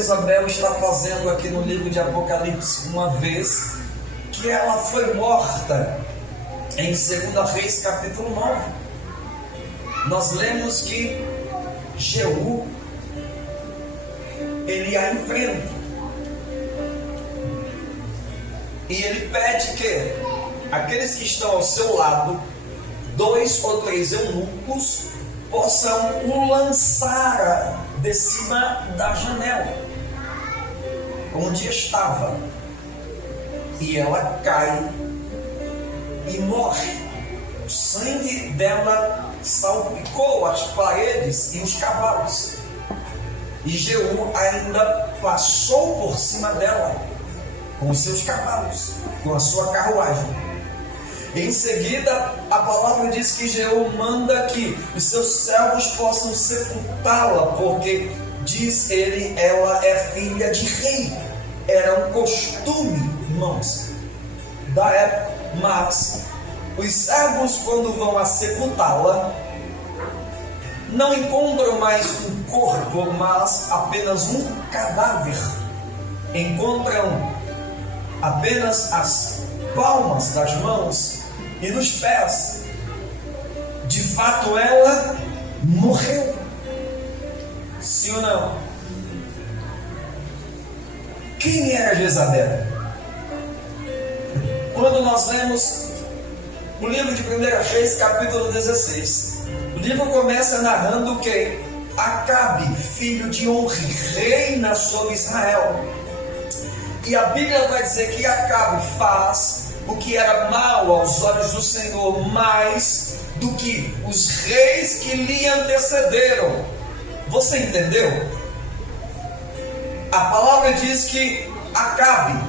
Jezabel está fazendo aqui no livro de Apocalipse, uma vez que ela foi morta em 2 Reis capítulo 9. Nós lemos que Jeú, ele a enfrenta e ele pede que aqueles que estão ao seu lado, 2 ou 3 eunucos, possam o lançar de cima da janela onde estava, e ela cai e morre. O sangue dela salpicou as paredes e os cavalos, e Jeú ainda passou por cima dela com os seus cavalos, com a sua carruagem. Em seguida, a palavra diz que Jeú manda que os seus servos possam sepultá-la, porque, diz ele, ela é filha de rei. Era um costume, irmãos, da época. Mas os servos, quando vão a sepultá-la, não encontram mais um corpo, mas apenas um cadáver. Encontram apenas as palmas das mãos e dos pés. De fato, ela morreu. Sim ou não? Quem era Jezabel? Quando nós lemos o livro de 1 Reis, capítulo 16, o livro começa narrando que Acabe, filho de Omri, reina sobre Israel. E a Bíblia vai dizer que Acabe faz o que era mal aos olhos do Senhor, mais do que os reis que lhe antecederam. Você entendeu? A palavra diz que Acabe,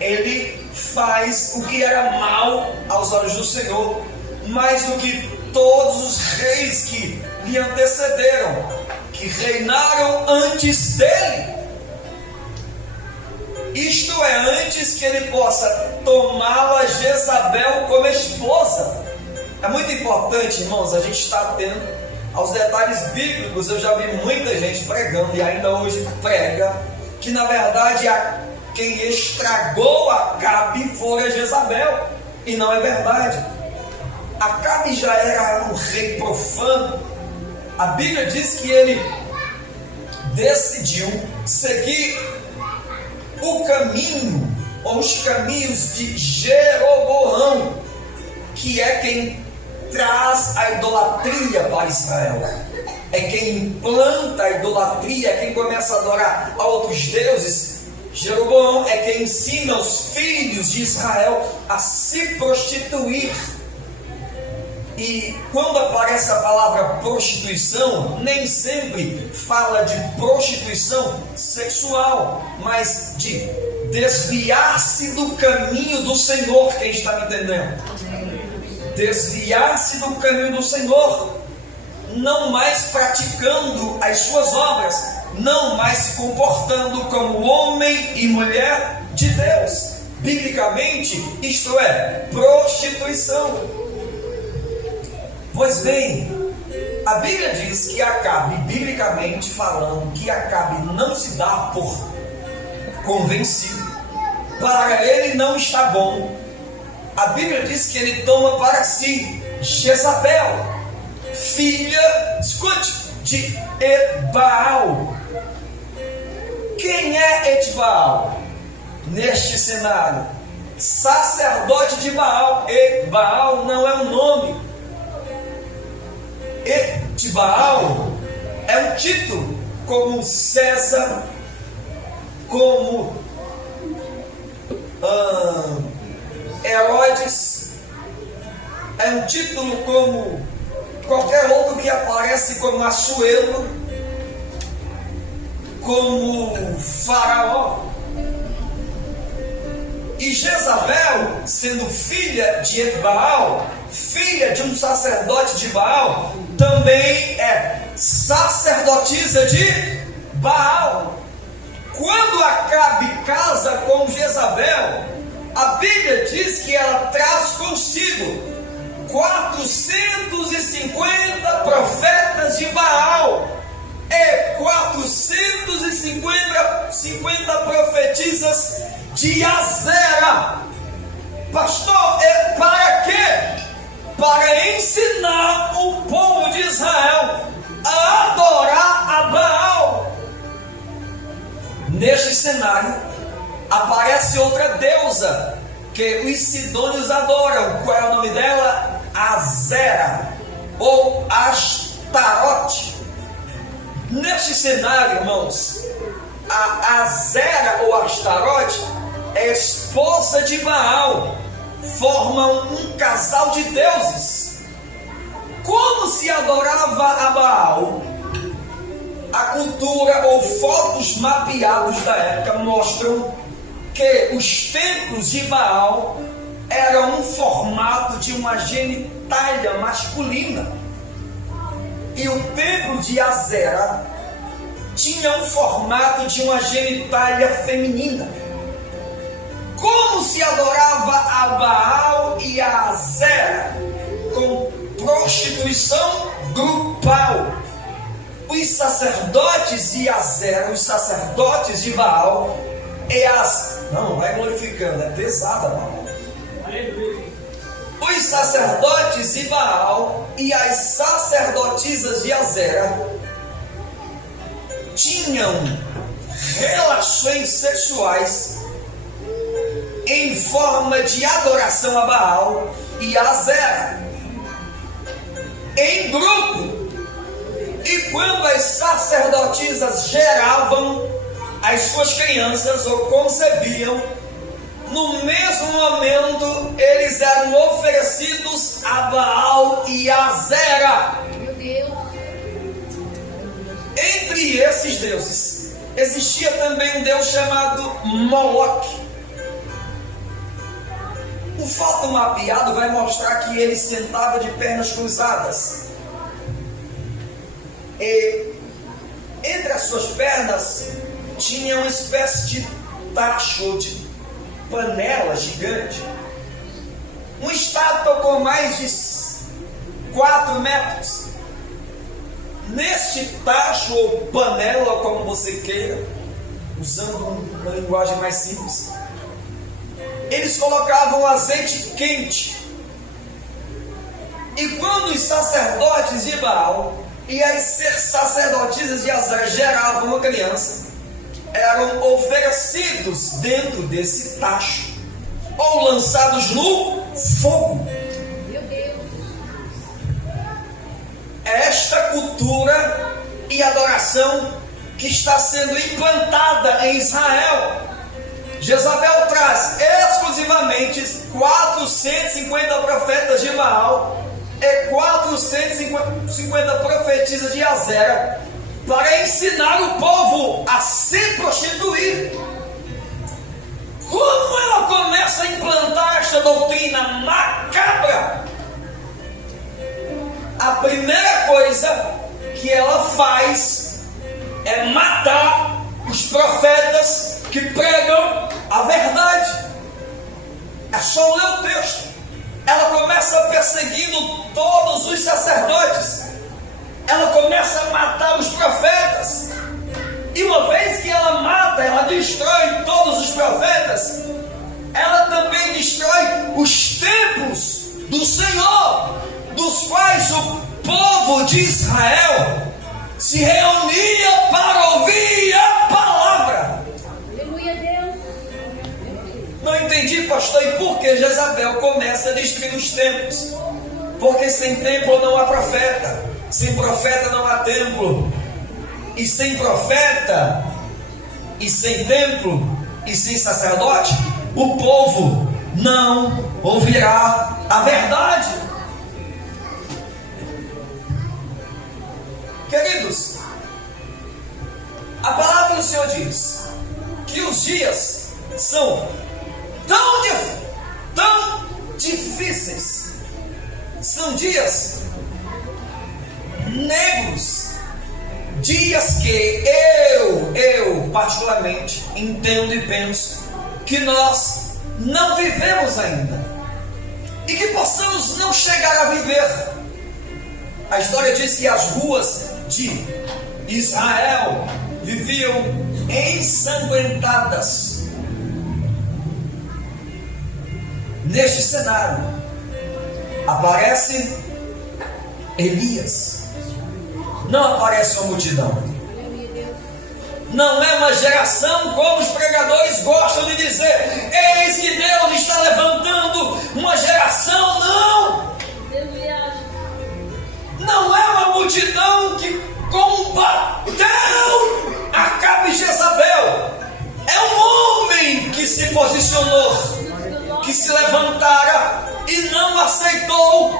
ele faz o que era mal aos olhos do Senhor, mais do que todos os reis que lhe antecederam, que reinaram antes dele. Isto é, antes que ele possa tomá-la, Jezabel, como esposa. É muito importante, irmãos, a gente estar atento aos detalhes bíblicos. Eu já vi muita gente pregando, e ainda hoje prega, que na verdade quem estragou Acabe foi Jezabel. E não é verdade. Acabe já era um rei profano. A Bíblia diz que ele decidiu seguir o caminho, ou os caminhos de Jeroboão, que é quem traz a idolatria para Israel, é quem implanta a idolatria, é quem começa a adorar a outros deuses. Jeroboão é quem ensina os filhos de Israel a se prostituir. E quando aparece a palavra prostituição, nem sempre fala de prostituição sexual, mas de desviar-se do caminho do Senhor. Quem está me entendendo? Desviar-se do caminho do Senhor, não mais praticando as suas obras, não mais se comportando como homem e mulher de Deus. Biblicamente, isto é prostituição. Pois bem, a Bíblia diz que Acabe, biblicamente falando, que Acabe não se dá por convencido. Para ele não está bom. A Bíblia diz que ele toma para si Jezabel, filha, escute, de Etbaal. Quem é Etbaal neste cenário? Sacerdote de Baal. Etbaal não é um nome. Etbaal é um título, como César, como Herodes. É um título como qualquer outro que aparece, como Assuero, como Faraó. E Jezabel, sendo filha de Etbaal, filha de um sacerdote de Baal, também é sacerdotisa de Baal. Quando Acabe casa com Jezabel, a Bíblia diz que ela traz consigo 450 profetas de Baal e 450 50 profetisas de Azera. Pastor, para quê? Para ensinar o povo de Israel a adorar a Baal. Neste cenário, aparece outra deusa que os sidônios adoram. Qual é o nome dela? Azera ou Astarote. Neste cenário, irmãos, a Azera ou Astarote é esposa de Baal, formam um casal de deuses. Como se adorava a Baal? A cultura ou fotos mapeados da época mostram que os templos de Baal eram um formato de uma genitália masculina, e o templo de Azera tinha um formato de uma genitália feminina. Como se adorava a Baal e a Azera? Com prostituição grupal. Os sacerdotes de Azera, os sacerdotes de Baal e as... Não, vai glorificando, é pesada, Baal. Os sacerdotes de Baal e as sacerdotisas de Azera tinham relações sexuais em forma de adoração a Baal e a Azera, em grupo. E quando as sacerdotisas geravam as suas crianças ou concebiam, no mesmo momento eles eram oferecidos a Baal e a Azera. Meu Deus. Entre esses deuses existia também um deus chamado Moloque. O fato mapeado vai mostrar que ele sentava de pernas cruzadas, e entre as suas pernas tinha uma espécie de tacho, de panela gigante, uma estátua com mais de 4 metros. Neste tacho ou panela, como você queira, usando uma linguagem mais simples, eles colocavam azeite quente. E quando os sacerdotes de Baal e as sacerdotisas de Azera geravam uma criança, eram oferecidos dentro desse tacho ou lançados no fogo. Meu Deus. Esta cultura e adoração que está sendo implantada em Israel. Jezabel traz exclusivamente 450 profetas de Baal e 450 profetisas de Azera para ensinar o povo a se prostituir. Como ela começa a implantar esta doutrina macabra? A primeira coisa que ela faz é matar os profetas que pregam a verdade. É só ler o texto. Ela começa perseguindo todos os sacerdotes. Ela começa a matar os profetas. E uma vez que ela mata, ela destrói todos os profetas, ela também destrói os templos do Senhor, dos quais o povo de Israel se reunia para ouvir a palavra. Aleluia, Deus. Não entendi, pastor, e por que Jezabel começa a destruir os templos? Porque sem templo não há profeta, sem profeta não há templo, e sem profeta, e sem templo, e sem sacerdote, o povo não ouvirá a verdade. Queridos, a palavra do Senhor diz que os dias são tão difíceis, são dias negros, dias que eu particularmente entendo e penso que nós não vivemos ainda, e que possamos não chegar a viver. A história diz que as ruas de Israel viviam ensanguentadas. Neste cenário aparece Elias. Não aparece uma multidão. Não é uma geração como os pregadores gostam de dizer: eis que Deus está levantando uma geração. Não! Não é uma multidão que combateu Acabe e Jezabel. É um homem que se posicionou, que se levantara e não aceitou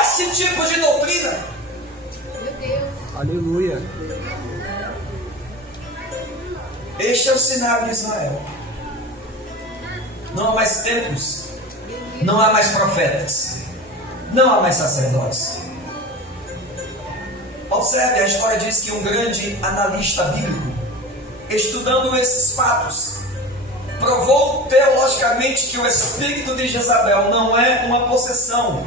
esse tipo de doutrina. Meu Deus. Aleluia. Este é o cenário de Israel. Não há mais templos, não há mais profetas, não há mais sacerdotes. Observe, a história diz que um grande analista bíblico, estudando esses fatos, provou teologicamente que o espírito de Jezabel não é uma possessão,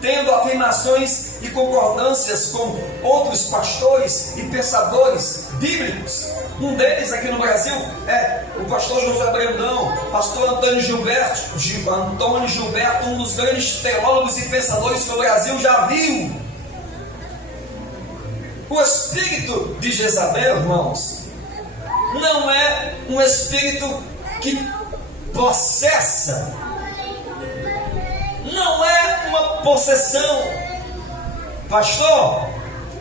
tendo afirmações e concordâncias com outros pastores e pensadores bíblicos. Um deles aqui no Brasil é o pastor José Brandão, pastor Antônio Gilberto, um dos grandes teólogos e pensadores que o Brasil já viu. O espírito de Jezabel, irmãos, não é um espírito que possessa, não é uma possessão. Pastor,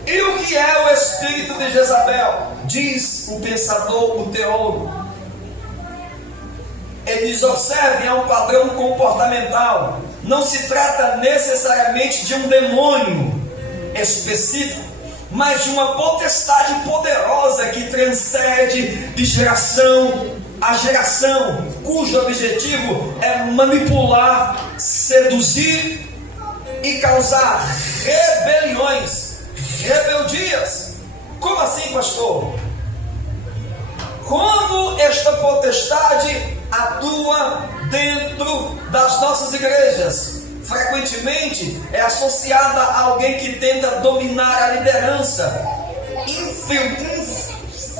e o que é o espírito de Jezabel? Diz o pensador, o teólogo. Ele diz: observe, é um padrão comportamental. Não se trata necessariamente de um demônio específico, mas de uma potestade poderosa que transcende de geração a geração, cujo objetivo é manipular, seduzir e causar rebeliões, rebeldias. Como assim, pastor? Como esta potestade atua dentro das nossas igrejas? Frequentemente é associada a alguém que tenta dominar a liderança,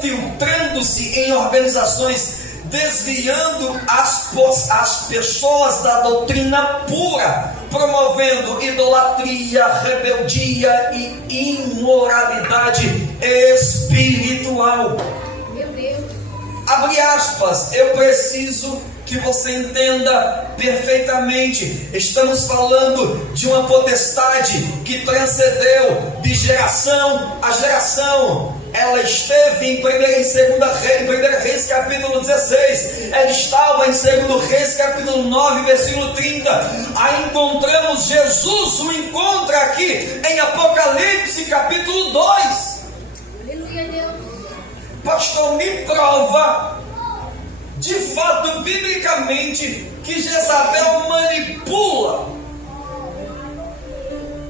infiltrando-se em organizações, desviando as pessoas da doutrina pura, promovendo idolatria, rebeldia e imoralidade espiritual. Meu Deus. Abre aspas, eu preciso que você entenda perfeitamente. Estamos falando de uma potestade que transcendeu de geração a geração. Ela esteve em 1 Reis capítulo 16. Ela estava em 2 Reis capítulo 9, versículo 30. Aí encontramos Jesus, o encontra aqui em Apocalipse capítulo 2. Aleluia, Deus. Pastor, me prova de fato, biblicamente, que Jezabel manipula.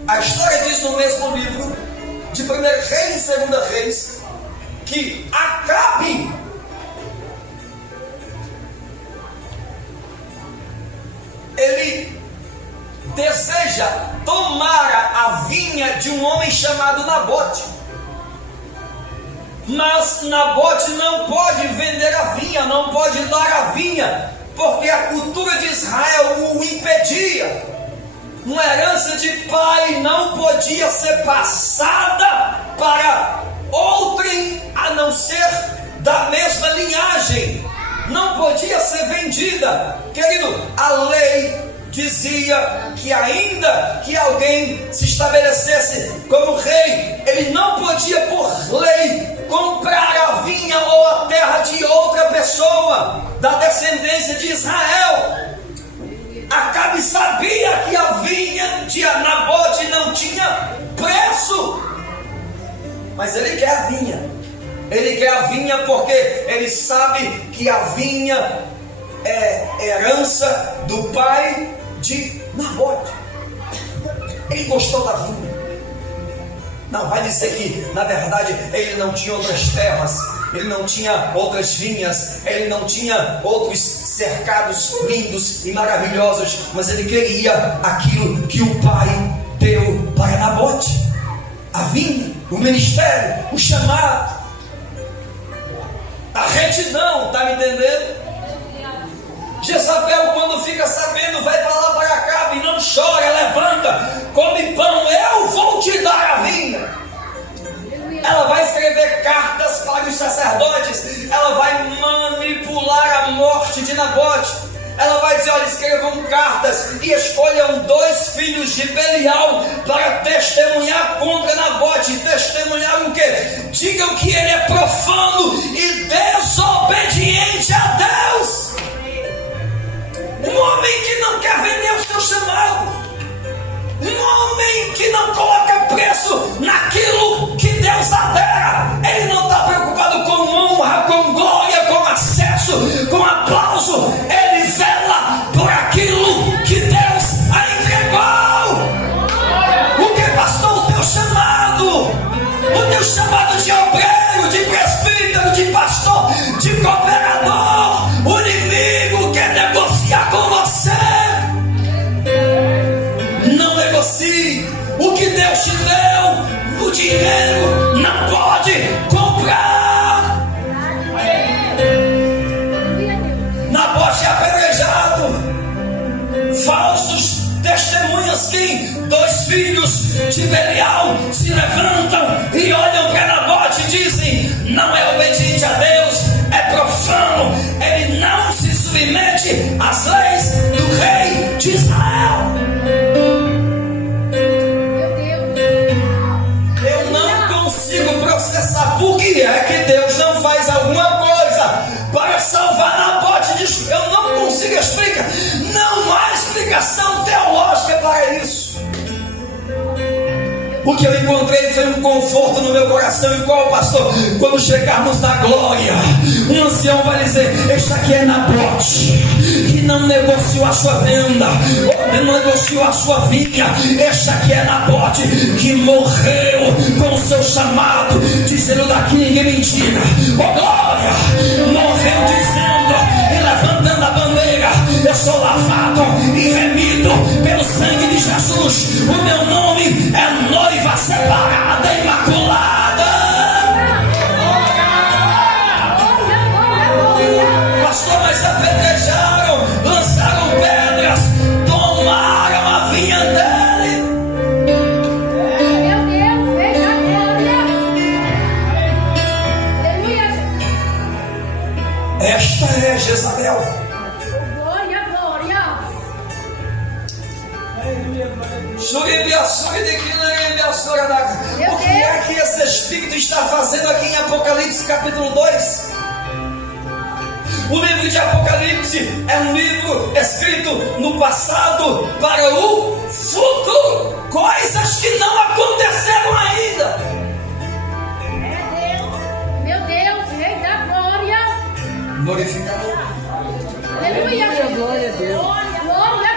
A história diz no mesmo livro de 1 Reis e 2 Reis que Acabe ele deseja tomar a vinha de um homem chamado Nabote. Mas Nabote não pode vender a vinha, não pode dar a vinha, porque a cultura de Israel o impedia. Uma herança de pai não podia ser passada para outrem a não ser da mesma linhagem. Não podia ser vendida. Querido, a lei dizia que ainda que alguém se estabelecesse como rei, ele não podia, por lei, comprar a vinha ou a terra de outra pessoa da descendência de Israel. Acabe sabia que a vinha de Nabote não tinha preço, mas ele quer a vinha. Ele quer a vinha porque ele sabe que a vinha é herança do pai de Nabote. Ele gostou da vinha. Não vai dizer que na verdade ele não tinha outras terras, ele não tinha outras vinhas, ele não tinha outros cercados lindos e maravilhosos, mas ele queria aquilo que o pai deu para Nabote: a vinha, o ministério, o chamado. a retidão, está me entendendo? Jezabel, quando fica sabendo, vai falar para Acabe: não chora, levanta, come pão, eu vou te dar a vinha. Ela vai escrever cartas para os sacerdotes, ela vai manipular a morte de Nabote. Ela vai dizer: olha, escrevam cartas e escolham 2 filhos de Belial para testemunhar contra Nabote. Testemunhar o quê? Digam que ele é profano e desobediente a Deus. Um homem que não quer vender o seu chamado, um homem que não coloca preço naquilo que Deus adera. Ele não está preocupado com honra, com glória, com acesso, com aplauso. Ele vela por aquilo que Deus a entregou. O que, pastor? O teu chamado de obreiro, de presbítero, de pastor, de cooperador. O inimigo quer negociar com você. Não negocie. O que Deus te deu, o dinheiro não pode comprar. Nabote é apedrejado. Falsos testemunhas que 2 filhos de Belial se levantam e olham para Nabote e dizem: não é obediente a Deus, é profano, ele não se submete às leis do rei de Israel. Eu não consigo processar por que é que Deus não faz alguma coisa para salvar Nabote. Eu não consigo explicar. Não há explicação teológica para isso. O que eu encontrei foi um conforto no meu coração. E qual, pastor? Quando chegarmos na glória, um ancião vai dizer: este aqui é Nabote, que não negociou a sua venda, não negociou a sua vinha. Este aqui é Nabote, que morreu com o seu chamado, dizendo: daqui ninguém me tira. Oh glória! Morreu dizendo e levantando a bandeira: eu sou lavado e remido pelo sangue de Jesus. O meu nome é noiva separada, imaculada. Pastor, mas apedrejaram, lançaram pedras, tomaram a vinha dele. Meu Deus, veja a glória. Aleluia. Esta é Jezabel. Glória, glória. O que é que esse Espírito está fazendo aqui em Apocalipse capítulo 2? O livro de Apocalipse é um livro escrito no passado para o futuro. Coisas que não aconteceram ainda. Meu Deus, Rei da glória. Glorificado. Aleluia. Glória a Deus. Glória, glória,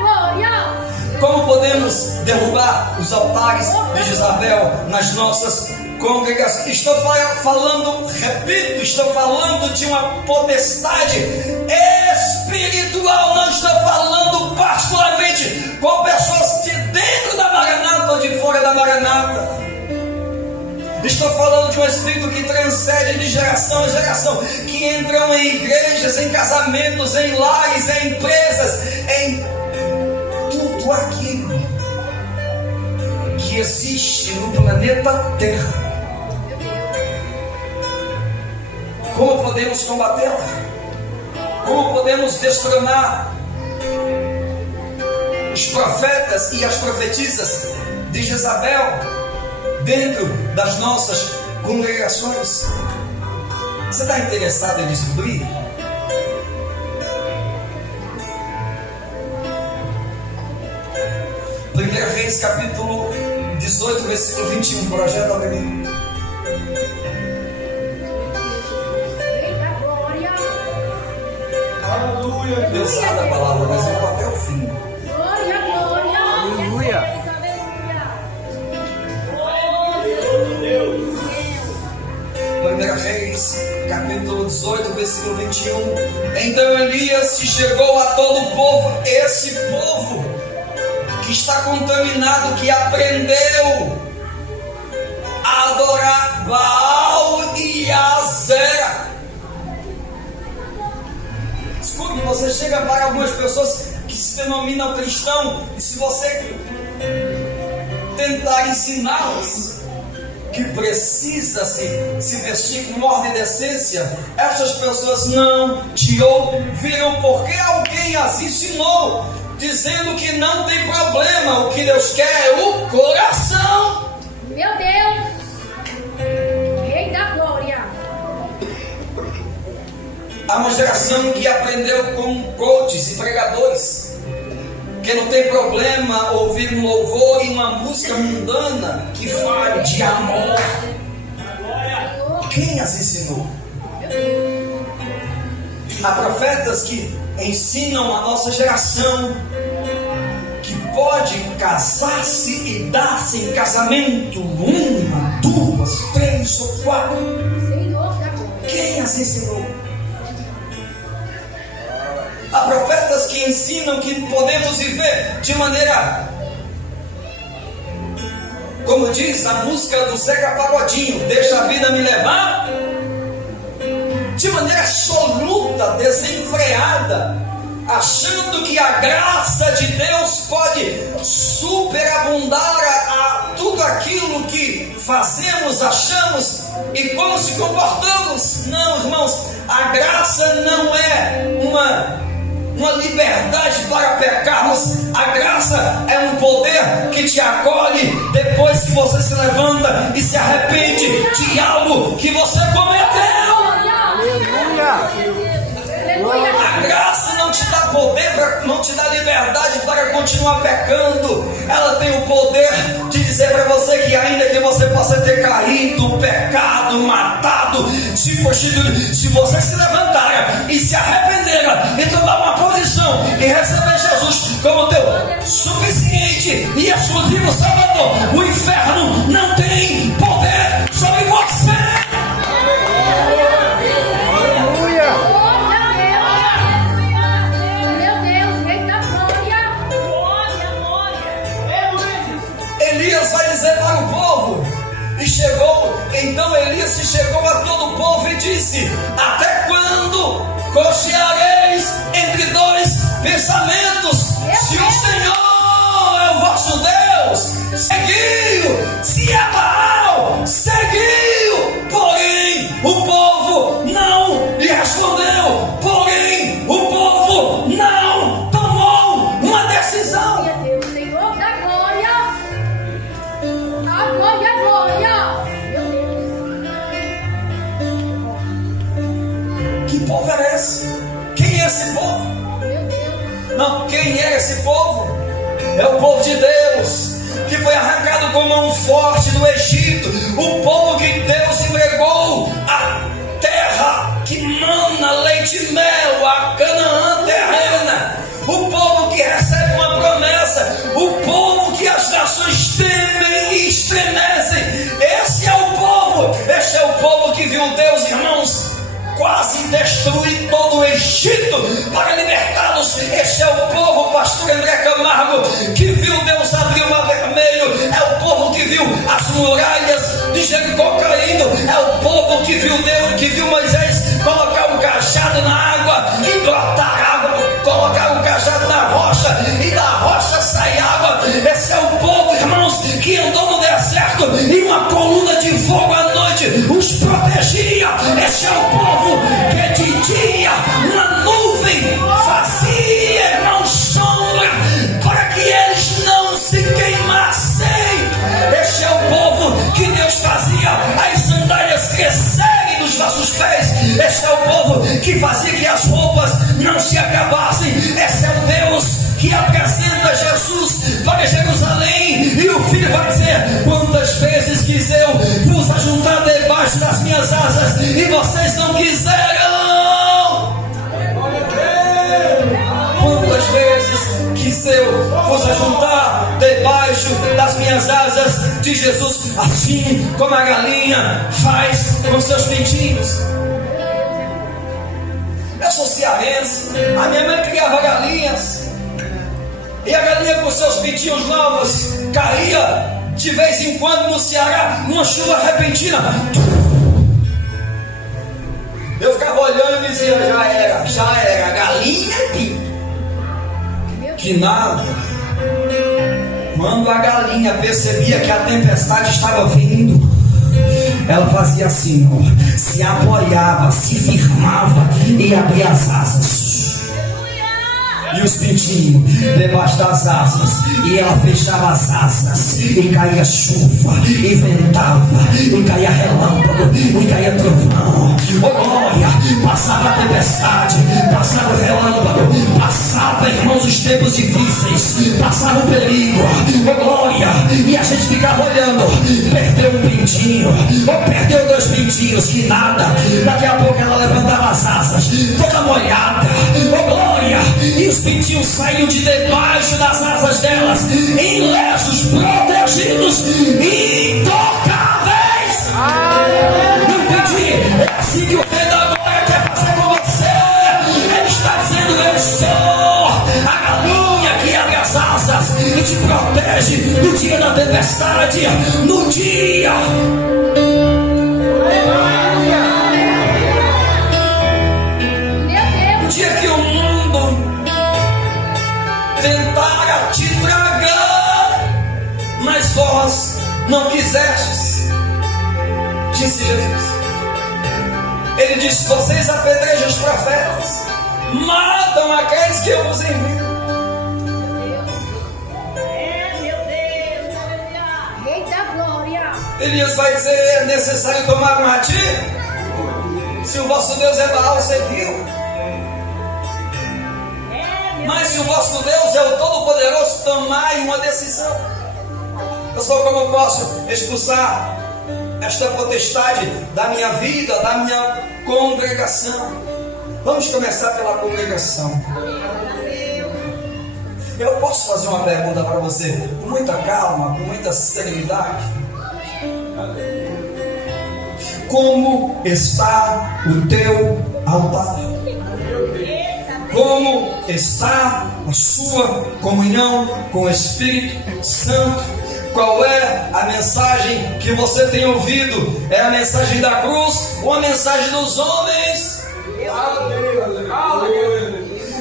glória. Como podemos derrubar os altares de Jezabel nas nossas congregações? Estou falando, repito, estou falando de uma potestade espiritual. Não estou falando particularmente com pessoas de dentro da Maranata ou de fora da Maranata. Estou falando de um espírito que transcende de geração em geração, que entram em igrejas, em casamentos, em lares, em empresas, em tudo aquilo que existe no planeta Terra. Como podemos combatê-la? Como podemos destronar os profetas e as profetisas de Jezabel dentro das nossas congregações? Você está interessado em descobrir? 1 Reis capítulo 18, versículo 21. Projeto para mim. Eita glória. Aleluia. Deus sabe a palavra, mas eu vou até o fim. Glória, glória. Aleluia. Aleluia. 1 Reis capítulo 18, versículo 21. Então Elias se chegou a todo o povo. Esse povo que está contaminado, que aprendeu a adorar Baal e Azera, Escute, você chega para algumas pessoas que se denominam cristão, e se você tentar ensiná-las que precisa se vestir com ordem e decência, essas pessoas não te ouviram, porque alguém as ensinou, dizendo que não tem problema, o que Deus quer é o coração. Meu Deus. Rei da glória. Há uma geração que aprendeu com coaches e pregadores que não tem problema ouvir um louvor e uma música mundana que fale de amor. Quem as ensinou? Há profetas que ensinam a nossa geração que pode casar-se e dar-se em casamento 1, 2, 3 ou 4. Senhor da glória. Quem as ensinou? Há profetas que ensinam que podemos viver de maneira, como diz a música do Zeca Pagodinho, deixa a vida me levar, de maneira absoluta, desenfreada, achando que a graça de Deus pode superabundar a tudo aquilo que fazemos, achamos e como se comportamos. Não, irmãos, a graça não é uma liberdade para pecarmos. A graça é um poder que te acolhe depois que você se levanta e se arrepende de algo que você cometeu. A graça não te dá poder, não te dá liberdade para continuar pecando. Ela tem o poder de dizer para você que ainda que você possa ter caído, pecado, matado, se você se levantar e se arrepender e tomar uma posição e receber Jesus como teu suficiente e exclusivo Salvador, o inferno não tem poder sobre você. Elias vai dizer para o povo, então Elias se chegou a todo o povo e disse: até quando cocheareis entre dois pensamentos? Se o Senhor é o vosso Deus, segui-o; se é Baal, segui-o. Porém o povo não lhe respondeu, porém o povo não tomou uma decisão. Senhor da glória. A glória, a glória. Que povo era esse? Quem é esse povo? Não, quem é esse povo? É o povo de Deus, que foi arrancado com mão forte do Egito. O povo que Deus entregou a terra que mana leite e mel, a Canaã terrena. O povo que recebe uma promessa, o povo que as nações temem e estremecem. Esse é o povo que viu Deus, irmãos, quase destruir todo o Egito para libertá-los. Este é o povo, pastor André Camargo, que viu Deus abrir o mar vermelho. É o povo que viu as muralhas de Jericó caindo. É o povo que viu Deus, que viu Moisés colocar um cajado na água e brotar água, colocar um cajado na rocha e da rocha sair água. Esse é o povo, irmãos, que andou no deserto e uma coluna de fogo à noite os protegia. Esse é o povo que de dia uma nuvem fazia, irmão, sombra para que eles não se queimassem. Este é o povo que Deus fazia as sandálias crescerem dos vossos pés. Este é o povo que fazia que as roupas não se acabassem. Esse é o Deus que apresenta Jesus para Jerusalém, e o filho vai dizer: quantas vezes quis eu vos ajuntar debaixo das minhas asas e vocês não quiseram. Quantas vezes quis eu vos ajuntar debaixo das minhas asas, diz Jesus, assim como a galinha faz com seus pintinhos. Eu sou cearense, a minha mãe criava galinhas, e a galinha com seus pintinhos novos caía de vez em quando no Ceará, numa chuva repentina. Eu ficava olhando e dizia, já era, galinha e pinto. Que nada. Quando a galinha percebia que a tempestade estava vindo, ela fazia assim, ó, se apoiava, se firmava e abria as asas. E os pintinhos debaixo das asas, e ela fechava as asas, e caía chuva, e ventava, e caía relâmpago, e caía trovão. Oh glória! Passava a tempestade, passava o relâmpago, passava, irmãos, os tempos difíceis, passava o perigo. Oh glória! E a gente ficava olhando, perdeu um pintinho, ou perdeu 2 pintinhos, que nada. Daqui a pouco ela levantava as asas, toda molhada. Oh glória! E os pintinhos saíam de debaixo das asas delas, ilesos, protegidos, intocáveis. Não entendi. É assim que o Rei da Glória quer fazer com você. Ele está dizendo: eu sou a galinha que abre as asas e te protege no dia da tempestade, no dia. No dia que o mundo tentara te tragar, mas vós não quisestes, disse Jesus. Ele disse: vocês apedrejam os profetas, matam aqueles que eu vos envio. Rei da glória. Elias vai dizer: é necessário tomar um retiro? Se o vosso Deus é Baal, você viu? Mas se o vosso Deus é o Todo-Poderoso, tomai uma decisão. Pastor, como eu posso expulsar esta potestade da minha vida, da minha congregação? Vamos começar pela congregação. Eu posso fazer uma pergunta para você, com muita calma, com muita serenidade? Como está o teu altar? Como está a sua comunhão com o Espírito Santo? Qual é a mensagem que você tem ouvido? É a mensagem da cruz ou a mensagem dos homens?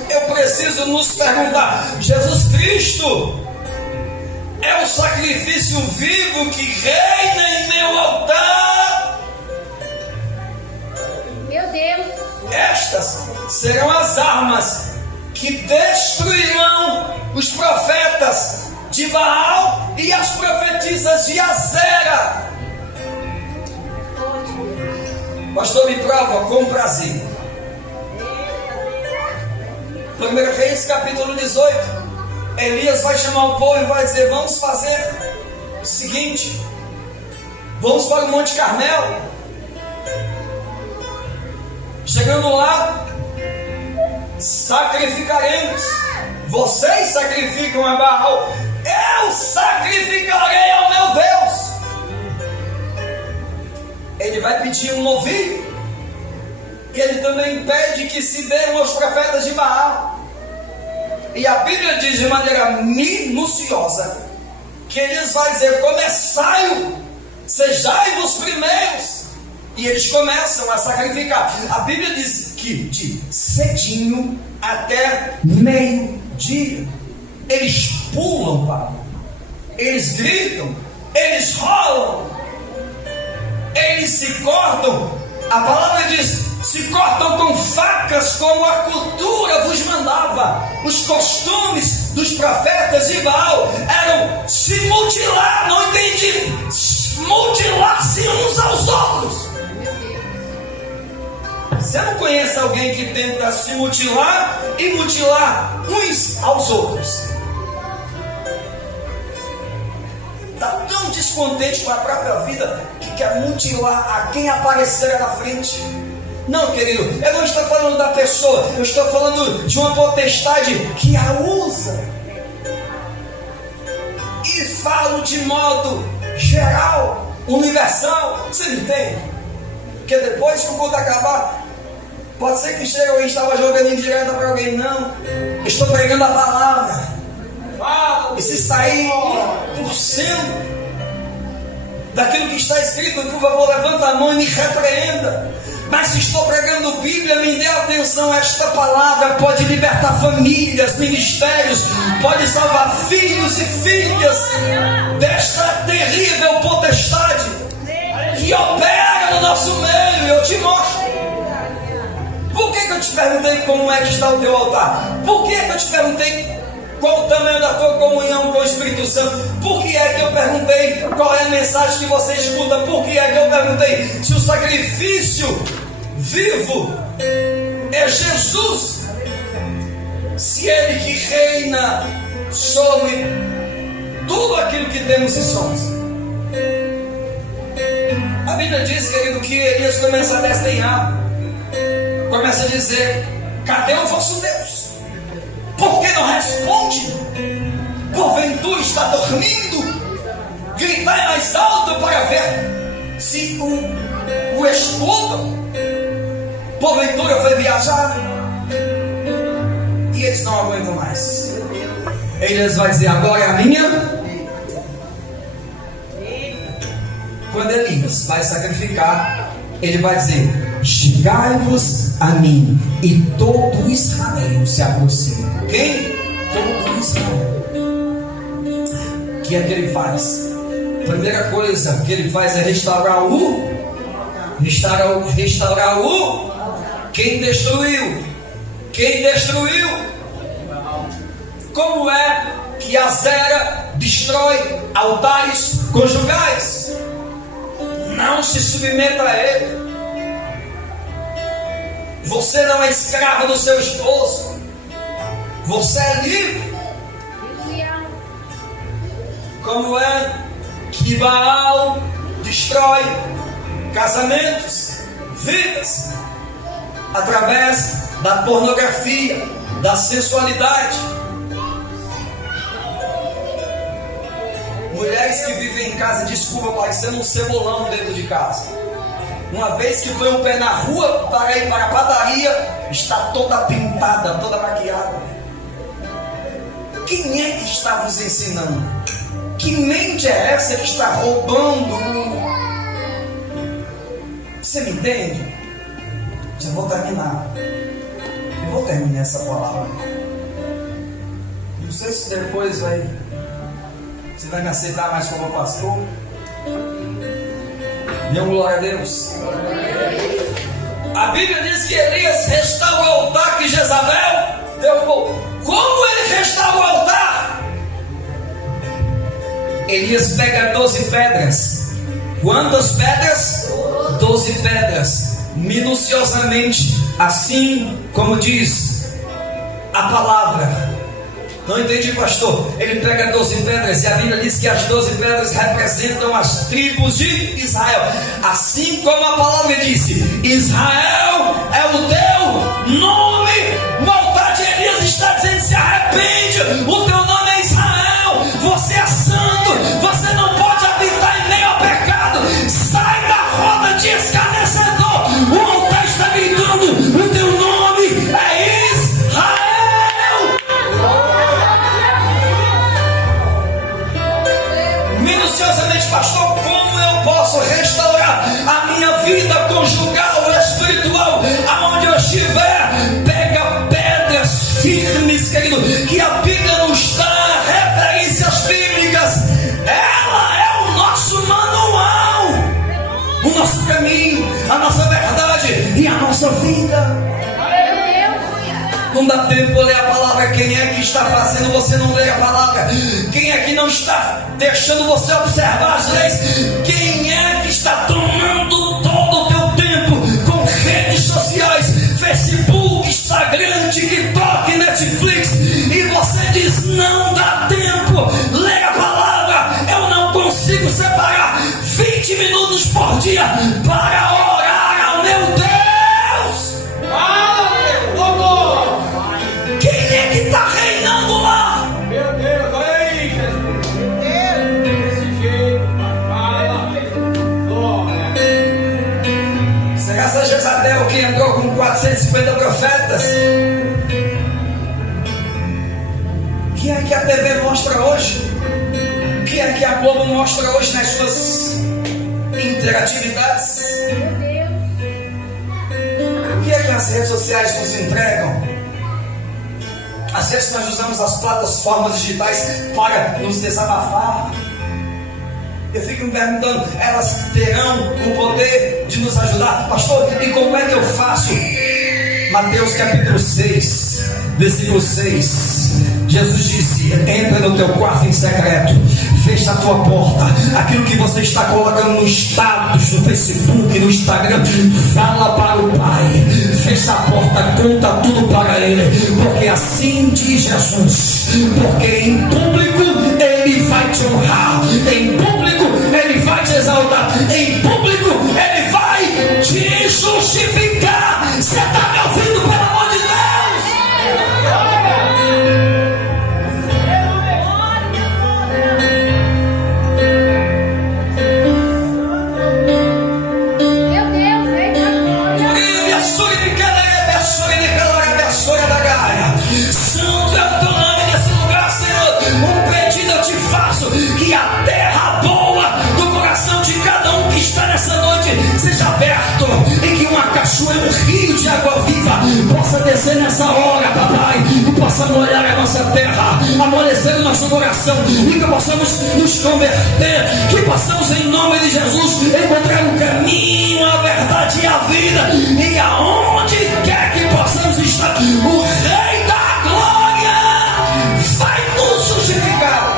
Eu preciso nos perguntar: Jesus Cristo é o sacrifício vivo que reina em meu altar? Meu Deus. Estas serão as armas que destruirão os profetas de Baal e as profetisas de Azera. Pastor, me prova com prazer. 1 Reis capítulo 18. Elias vai chamar o povo e vai dizer: vamos fazer o seguinte, vamos para o Monte Carmelo. Chegando lá, sacrificaremos. Vocês sacrificam a Baal, eu sacrificarei ao meu Deus. Ele vai pedir um novilho, e ele também pede que se dêem aos profetas de Baal. E a Bíblia diz de maneira minuciosa que eles vão dizer: começai, sejai os primeiros. E eles começam a sacrificar. A Bíblia diz que de cedinho até meio-dia eles pulam, Pai, eles gritam, eles rolam, eles se cortam. A palavra diz: se cortam com facas, como a cultura vos mandava. Os costumes dos profetas de Baal eram se mutilar, não entendi, mutilar-se uns aos outros. Você não conhece alguém que tenta se mutilar e mutilar uns aos outros? Está tão descontente com a própria vida que quer mutilar a quem aparecer na frente. Não, querido, eu não estou falando da pessoa, eu estou falando de uma potestade que a usa. E falo de modo geral, universal. Você me entende? Porque depois que o culto acabar, pode ser que chegue alguém, estava jogando indireta para alguém. Não, estou pregando a palavra. E se sair por cento daquilo que está escrito, por favor, levanta a mão e me repreenda. Mas se estou pregando Bíblia, me dê atenção, esta palavra pode libertar famílias, ministérios, pode salvar filhos e filhas desta terrível potestade que opera no nosso meio. Eu te mostro. Por que eu te perguntei como é que está o teu altar? Por que eu te perguntei qual o tamanho da tua comunhão com o Espírito Santo? Por que é que eu perguntei qual é a mensagem que você escuta? Por que é que eu perguntei se o sacrifício vivo é Jesus? Se Ele que reina sobre tudo aquilo que temos e somos. A Bíblia diz, querido, que Elias começa a desdenhar, começa a dizer: cadê o vosso Deus? Por que não responde? Porventura está dormindo? Gritai mais alto para ver se o escutam. Porventura foi viajar? E eles não aguentam mais. Elias vai dizer: agora é a minha. Quando Elias vai sacrificar, ele vai dizer: chegai-vos a mim. E todo Israel se aproxima. Quem? Todo Israel. O que é que ele faz? A primeira coisa que ele faz é restaurar quem destruiu. Quem destruiu? Como é que Azera destrói altares conjugais? Não se submeta a ele. Você não é escravo do seu esposo. Você é livre. Como é que Baal destrói casamentos, vidas, através da pornografia, da sensualidade. Mulheres que vivem em casa, desculpa, parecendo um cebolão dentro de casa. Uma vez que põe o pé na rua para ir para a padaria, está toda pintada, toda maquiada. Quem é que está vos ensinando? Que mente é essa que está roubando? Você me entende? Já vou terminar. Eu vou terminar essa palavra. Não sei se depois você vai me aceitar mais como pastor. Dê glória a Deus. A Bíblia diz que Elias restaura o altar que Jezabel derrubou. Como ele restaura o altar? Elias pega 12 pedras. Quantas pedras? 12 pedras. Minuciosamente, assim como diz a palavra. Não entendi, pastor. Ele pega 12 pedras e a Bíblia diz que as 12 pedras representam as tribos de Israel. Assim como a palavra disse: Israel é o teu nome. O altar de Elias está dizendo: se arrepende, o teu nome é Israel. Você é santo. Você não pode habitar em meio ao pecado. Sai da roda de escarnecedor. O altar está gritando: o teu nome é Israel. Minuciosamente, pastor, como eu posso restaurar a minha vida conjugal, espiritual, aonde eu estiver? Pega pedras firmes, querido, que a Bíblia nos dá referências bíblicas. Ela é o nosso manual, o nosso caminho, a nossa verdade e a nossa vida. Não dá tempo ler a palavra. Quem é que está fazendo você não ler a palavra? Quem é que não está deixando você observar as leis? Quem é que está tomando todo o teu tempo com redes sociais, Facebook, Instagram, TikTok, Netflix, e você diz: não dá tempo, lê a palavra. Eu não consigo separar 20 minutos por dia para orar ao meu Deus. Quem é que está reinando lá? Meu Deus, olha aí, Jesus. Desse jeito, fala. Glória. Será essa Jezabel que entrou com 450 profetas? O que é que a TV mostra hoje? O que é que a Globo mostra hoje nas suas interatividades? as redes sociais nos entregam. Às vezes nós usamos as plataformas digitais para nos desabafar. Eu fico me perguntando, elas terão o poder de nos ajudar? Pastor, e como é que eu faço? Mateus capítulo 6, versículo 6. Jesus disse: entra no teu quarto em secreto, fecha a tua porta. Aquilo que você está colocando no status, no Facebook, no Instagram, fala para o Pai. Fecha a porta, conta tudo para Ele. Porque assim diz Jesus: porque em público Ele vai te honrar, em público Ele vai te exaltar, em público Ele vai te justificar. Você está me ouvindo, pelo amor de Deus? Que a terra boa do coração de cada um que está nessa noite seja aberto, e que uma cachoeira, um rio de água viva possa descer nessa hora, papai, e possa molhar a nossa terra, amolecer o nosso coração, e que possamos nos converter, que possamos em nome de Jesus encontrar o caminho, a verdade e a vida, e aonde quer que possamos estar, o Rei da Glória vai nos justificar.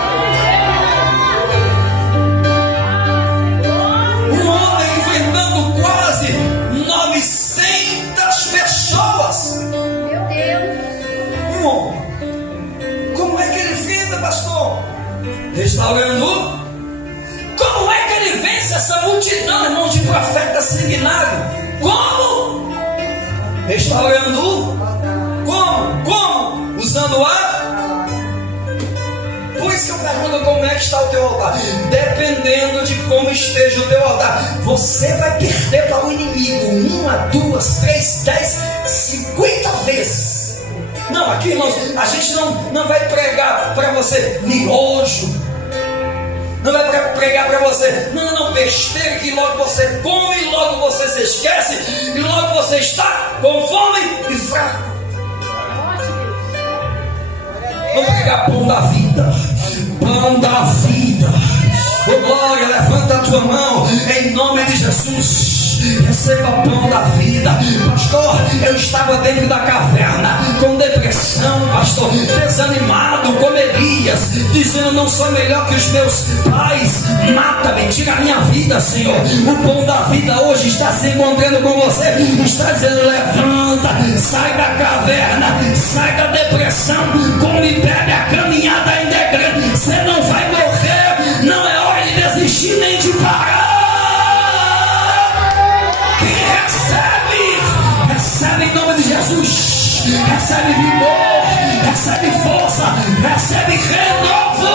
Quase 900 pessoas. Meu Deus. Um homem. Como é que ele enfrenta, pastor? Restaurando. Como é que ele vence essa multidão, irmão, de profetas sanguinários? Como? Restaurando. Como? Usando a... Por isso que eu pergunto, como é que está o teu altar? Dependendo de como esteja o teu altar, você vai perder para o inimigo 1, 2, 3, 10, 50 vezes. Não, aqui, irmãos, a gente não vai pregar para você miojo, não vai pregar para você não besteira, que logo você come, logo você se esquece, e logo você está com fome e fraco. Vamos pegar pão da vida. Pão da vida. Oh glória, levanta a tua mão em nome de Jesus. Receba pão da vida. Pastor, eu estava dentro da caverna com depressão, pastor, desanimado, como Elias, dizendo: não sou melhor que os meus pais, mata-me, tira a minha vida, Senhor. O pão da vida hoje está se encontrando com você, está dizendo: levanta, sai da caverna, sai da depressão, come, bebe, a caminhada ainda é grande, você não vai morrer, não é hora de desistir nem de parar. Recebe em nome de Jesus, recebe vigor, recebe força, recebe renovo.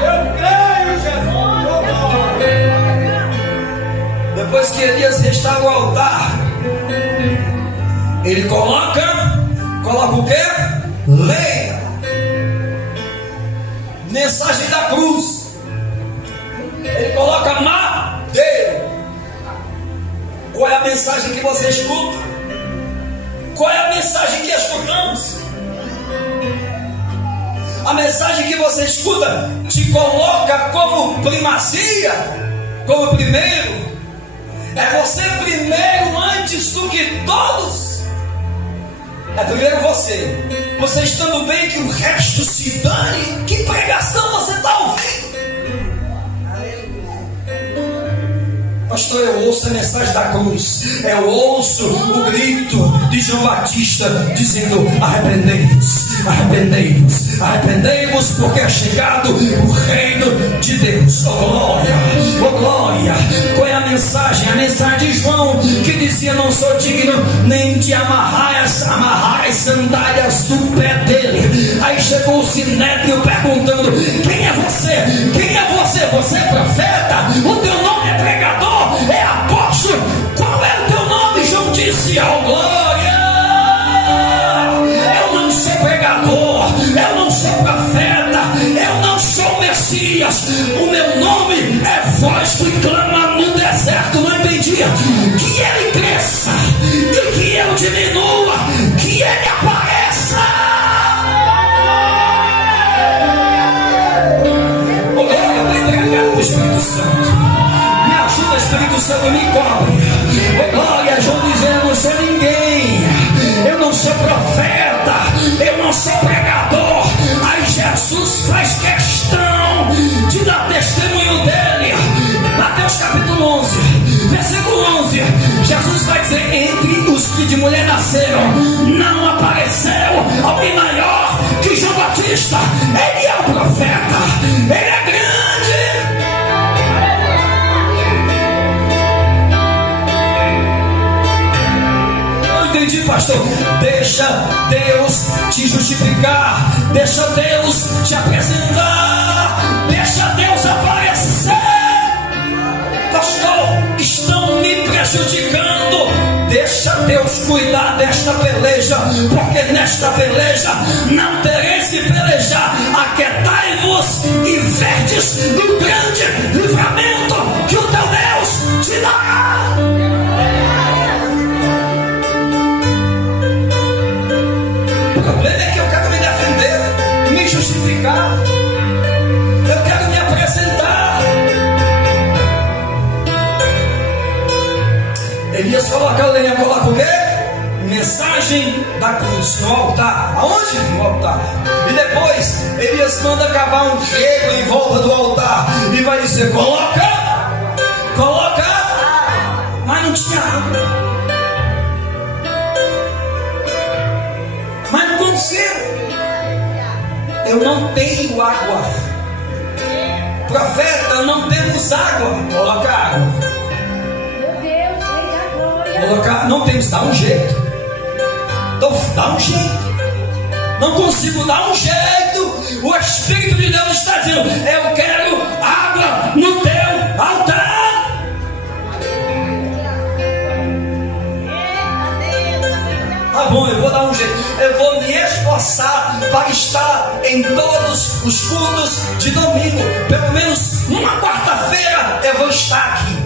Eu creio, Jesus. Depois que Elias restaura o altar, ele coloca o que? Lenha. Mensagem da cruz. Ele coloca madeira. Qual é a mensagem que você escuta? Qual é a mensagem que escutamos? A mensagem que você escuta te coloca como primazia, como primeiro. É você primeiro antes do que todos. É primeiro você. Você estando bem, que o resto se dane. Que pregação você está ouvindo? Pastor, eu ouço a mensagem da cruz, eu ouço o grito de João Batista dizendo: arrependei-vos, arrependei-vos, arrependei-vos, porque é chegado o reino de Deus. Oh glória, oh glória. Qual é a mensagem? A mensagem de João, que dizia: não sou digno nem de amarrar as sandálias do pé dele. Aí chegou o Sinédrio perguntando: quem é você? Quem é você? Você é profeta? O teu nome é pregador? É apóstolo? Qual é o teu nome? João disse: oh glória, eu não sou pregador, eu não sou profeta, eu não sou Messias, o meu nome é voz que ele cresça e que eu diminua, que ele apareça. Oh, glória, vai entregar o Espírito Santo. Me ajuda, Espírito Santo, me cobre. Oh, glória, João dizendo: eu não sou ninguém, eu não sou profeta, eu não sou pregador. Aí Jesus faz questão de dar testemunho dele. Mateus capítulo 11, versículo 11. Jesus vai dizer: entre os que de mulher nasceram, não apareceu alguém maior que João Batista. Ele é o profeta, ele é grande. Não entendi, pastor. Deixa Deus te justificar, deixa Deus te apresentar, deixa Deus aparecer. Pastor, estão me prejudicando. Deixa Deus cuidar desta peleja, porque nesta peleja não tereis que pelejar. Aquietai-vos e verdes do grande livramento que o teu Deus te dará. O problema é que eu quero me defender, me justificar, eu quero me apresentar. Elias coloca a lenha, coloca o quê? Mensagem da cruz no altar. Aonde? No altar. E depois Elias manda cavar um rego em volta do altar e vai dizer: coloca, mas não tinha água. Mas não aconteceu. Eu não tenho água. Profeta, não temos água. Coloca água. Colocar, não temos, dá um jeito. Então dá um jeito. Não consigo dar um jeito. O Espírito de Deus está dizendo: eu quero água no teu altar. Tá bom, eu vou dar um jeito. Eu vou me esforçar para estar em todos os cultos de domingo. Pelo menos uma quarta-feira eu vou estar aqui.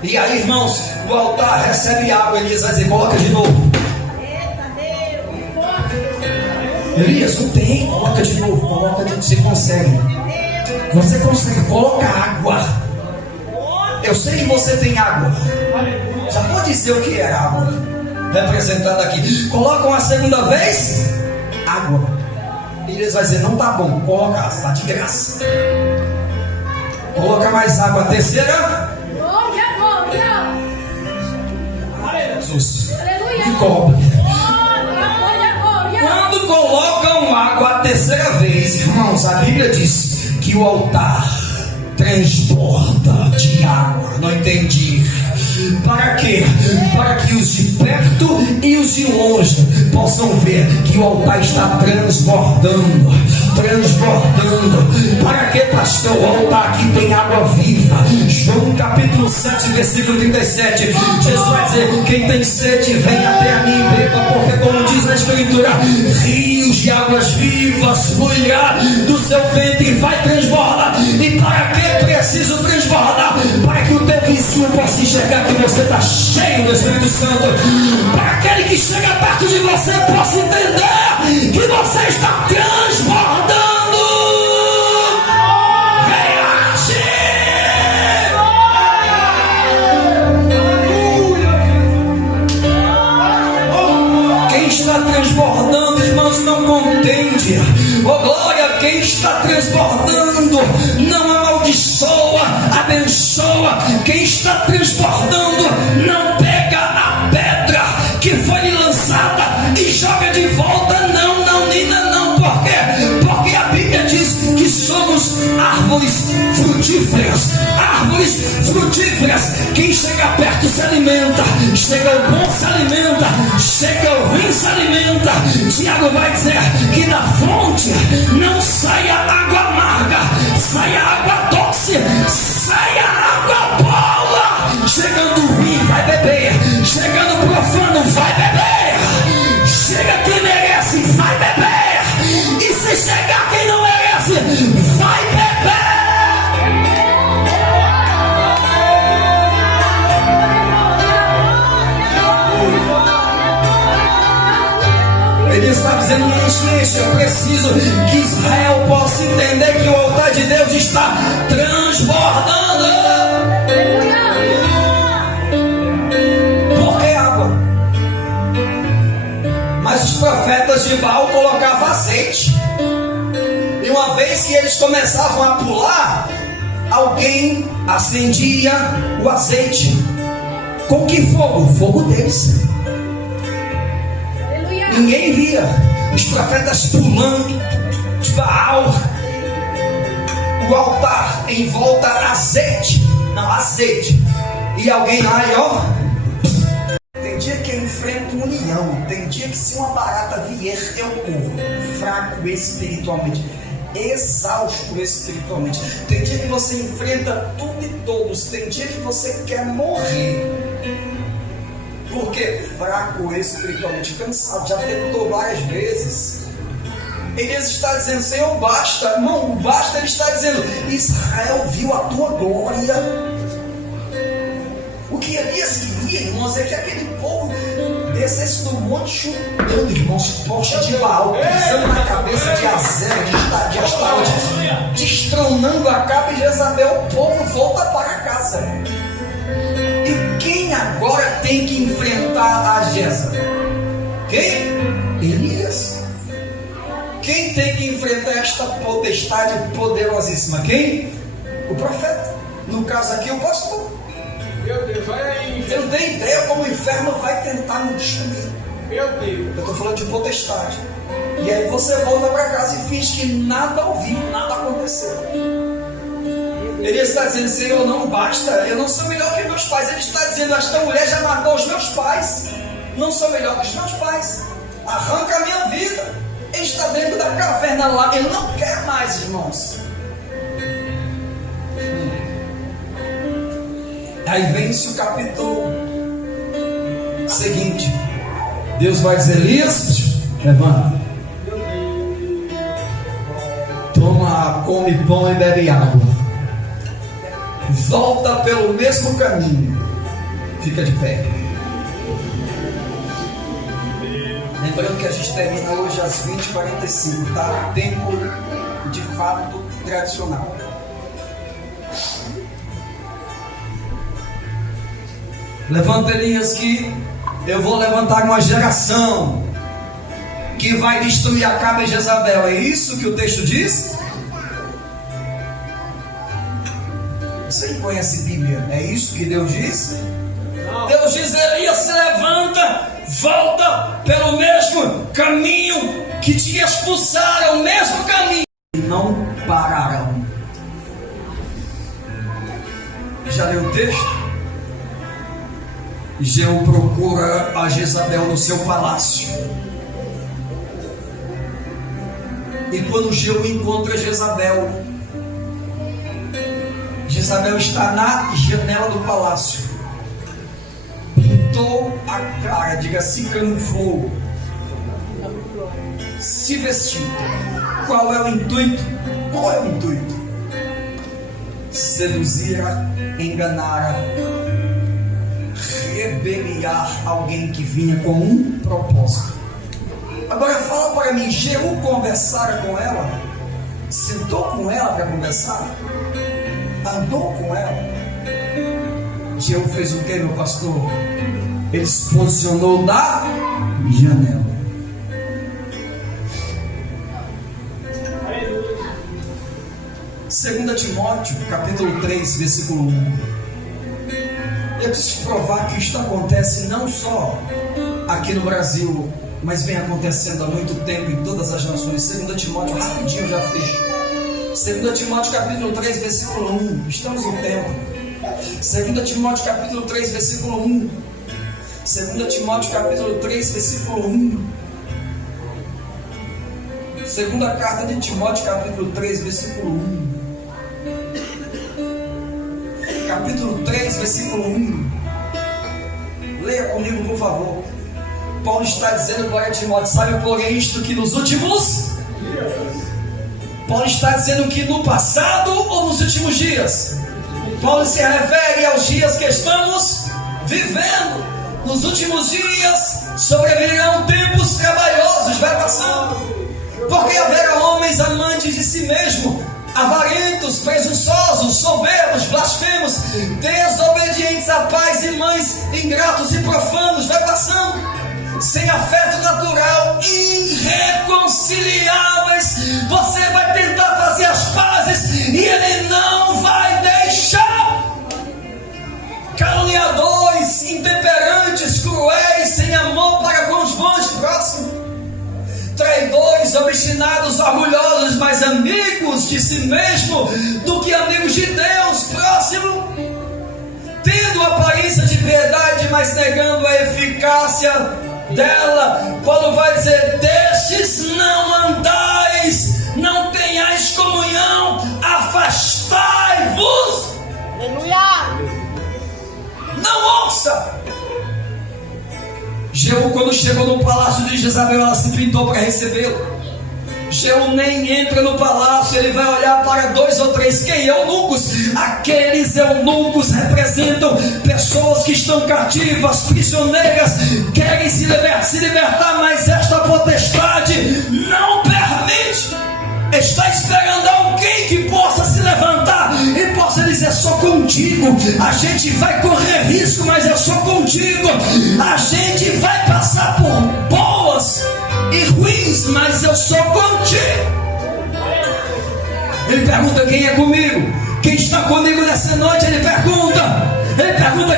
E aí, irmãos, o altar recebe água. Elias vai dizer: coloca de novo. Elias, não tem, coloca de novo, coloca de novo. Você consegue, coloca água. Eu sei que você tem água. Já vou dizer o que é água representada aqui. Coloca uma segunda vez água. Elias vai dizer: não tá bom, coloca, está de graça. Coloca mais água. A terceira. Jesus, me cobre. Quando colocam água a terceira vez, irmãos, a Bíblia diz que o altar transborda de água. Não entendi. Para quê? Para que os de perto e os de longe possam ver que o altar está transbordando. Para que, pastor? O altar aqui tem água viva. João capítulo 7, versículo 37. Jesus vai dizer: quem tem sede, vem até a mim e beba, porque, como diz a Escritura, rios de águas vivas fluirá do seu ventre e vai transbordar. E para que preciso transbordar? Para que o teu vizinho possa enxergar que você está cheio do Espírito Santo. Para aquele que chega perto de você possa entender que você está transbordando. Quem está transbordando, irmãos, não contende. Oh glória, quem está transbordando não amaldiçoa, abençoa. Quem está transbordando não pega a pedra que foi lhe lançada e joga de volta. Não, Nina, não. Por quê? Porque a Bíblia diz que somos árvores frutíferas. Quem chega perto se alimenta. Chega o bom se alimenta. Chega o ruim se alimenta. Tiago vai dizer que da fonte não saia água amarga, saia água doce, saia água boa. Chegando o ruim vai beber, chegando o profano vai beber, chega quem merece vai beber, e se chegar quem não merece vai beber. Ele está dizendo: enche, eu preciso que Israel possa entender que o altar de Deus está transbordando. Por que água? Mas os profetas de Baal colocavam azeite. E uma vez que eles começavam a pular, alguém acendia o azeite. Com que fogo? O fogo deles. Ninguém via. Os profetas pulando de Baal. O altar em volta, azeite. Não, azeite. E alguém lá, ó. Tem dia que eu enfrento um leão. Tem dia que se uma barata vier, eu corro. Fraco espiritualmente, exausto espiritualmente. Tem dia que você enfrenta tudo e todos. Tem dia que você quer morrer. Porque fraco espiritualmente, cansado, já tentou várias vezes. Elias está dizendo: Senhor, basta. Irmão, basta. Ele está dizendo: Israel viu a tua glória. O que Elias queria, irmãos, é que aquele povo descesse do monte chutando, irmãos, poste de Baal, pisando na cabeça de Azera, de Astarote, destronando Acabe e Jezabel. O povo volta para casa. E quem agora tem que enfrentar a Jezabel? Quem? Elias. Quem tem que enfrentar esta potestade poderosíssima? Quem? O profeta. No caso aqui, o pastor. Meu Deus, olha aí. Você não tem ideia como o inferno vai tentar nos destruir. Meu Deus. Eu estou falando de potestade. E aí você volta para casa e finge que nada ouviu, nada aconteceu. Ele está dizendo: Senhor, não basta, eu não sou melhor que meus pais. Ele está dizendo: esta mulher já matou os meus pais. Não sou melhor que os meus pais. Arranca a minha vida. Ele está dentro da caverna lá. Ele não quer mais, irmãos. Aí vence o capítulo seguinte. Deus vai dizer: Elias, levanta, toma, come pão e bebe água, volta pelo mesmo caminho, fica de pé. Lembrando que a gente termina hoje às 20h45, tá? Tempo de fato tradicional. Levanta, Elias, que eu vou levantar uma geração que vai destruir Acabe e Jezabel. É isso que o texto diz? Você que conhece Bíblia, é isso que Deus diz? Não. Deus diz: Elias, se levanta, volta pelo mesmo caminho que te expulsaram, o mesmo caminho. E não pararão. Já leu o texto? Jeú procura a Jezabel no seu palácio. E quando Jeú encontra Jezabel, Jezabel está na janela do palácio. Pintou a cara, diga, se camuflou, se vestiu. Qual é o intuito? Qual é o intuito? Seduzir, enganar, rebeliar alguém que vinha com um propósito. Agora fala para mim, Jeú conversara com ela? Sentou com ela para conversar? Andou com ela? Jeú fez o que, meu pastor? Ele se posicionou na janela. Segunda Timóteo, capítulo 3, versículo 1. Eu preciso provar que isto acontece não só aqui no Brasil, mas vem acontecendo há muito tempo em todas as nações. 2 Timóteo, rapidinho já fecho. 2 Timóteo capítulo 3, versículo 1. Estamos no tempo. 2 Timóteo capítulo 3, versículo 1. 2 Timóteo capítulo 3, versículo 1. Segunda carta de Timóteo capítulo 3, versículo 1. Capítulo 3, versículo 1. Leia comigo, por favor. Paulo está dizendo para Timóteo: sabe, porém, isto que nos últimos... Paulo está dizendo que no passado ou nos últimos dias? Paulo se refere aos dias que estamos vivendo. Nos últimos dias sobrevirão tempos trabalhosos. Vai passando. Porque haverá homens amantes de si mesmo, avarentos, presunçosos, soberbos, blasfemos, desobedientes a pais e mães, ingratos e profanos. Vai passando. Sem afeto natural, irreconciliáveis. Você vai tentar fazer as pazes e ele não vai deixar. Caluniadores, intemperantes, cruéis, sem amor para com os bons próximos, traidores, obstinados, orgulhosos, mais amigos de si mesmo do que amigos de Deus. Próximo, tendo aparência de piedade, mas negando a eficácia dela. Paulo vai dizer: destes não andais, não tenhais comunhão, afastai-vos. Aleluia. Não ouça. Jeú, quando chegou no palácio de Jezabel, ela se pintou para recebê-lo. Jeú nem entra no palácio, ele vai olhar para 2 ou 3. Quem? Eunucos. Aqueles eunucos representam pessoas que estão cativas, prisioneiras, querem se libertar, mas esta potestade não permite. Está esperando alguém que possa se levantar e possa dizer: sou contigo. A gente vai correr risco, mas eu sou contigo. A gente vai passar por boas e ruins, mas eu sou contigo. Ele pergunta: quem é comigo? Quem está comigo nessa noite? Ele pergunta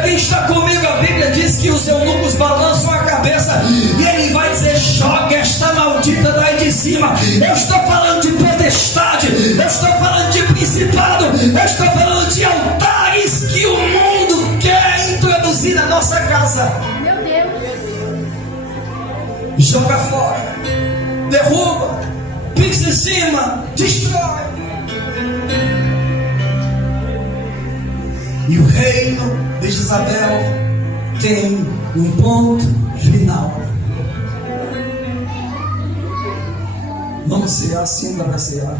quem está comigo. A Bíblia diz que os eunucos balançam a cabeça e ele vai dizer: joga esta maldita daí de cima. Eu estou falando de potestade, eu estou falando de principado, eu estou falando de altares que o mundo quer introduzir na nossa casa. Meu Deus. Joga fora, derruba, pisa em cima, destrói. E o reino de Jezabel tem um ponto final. Vamos cear, sim, dá para cear.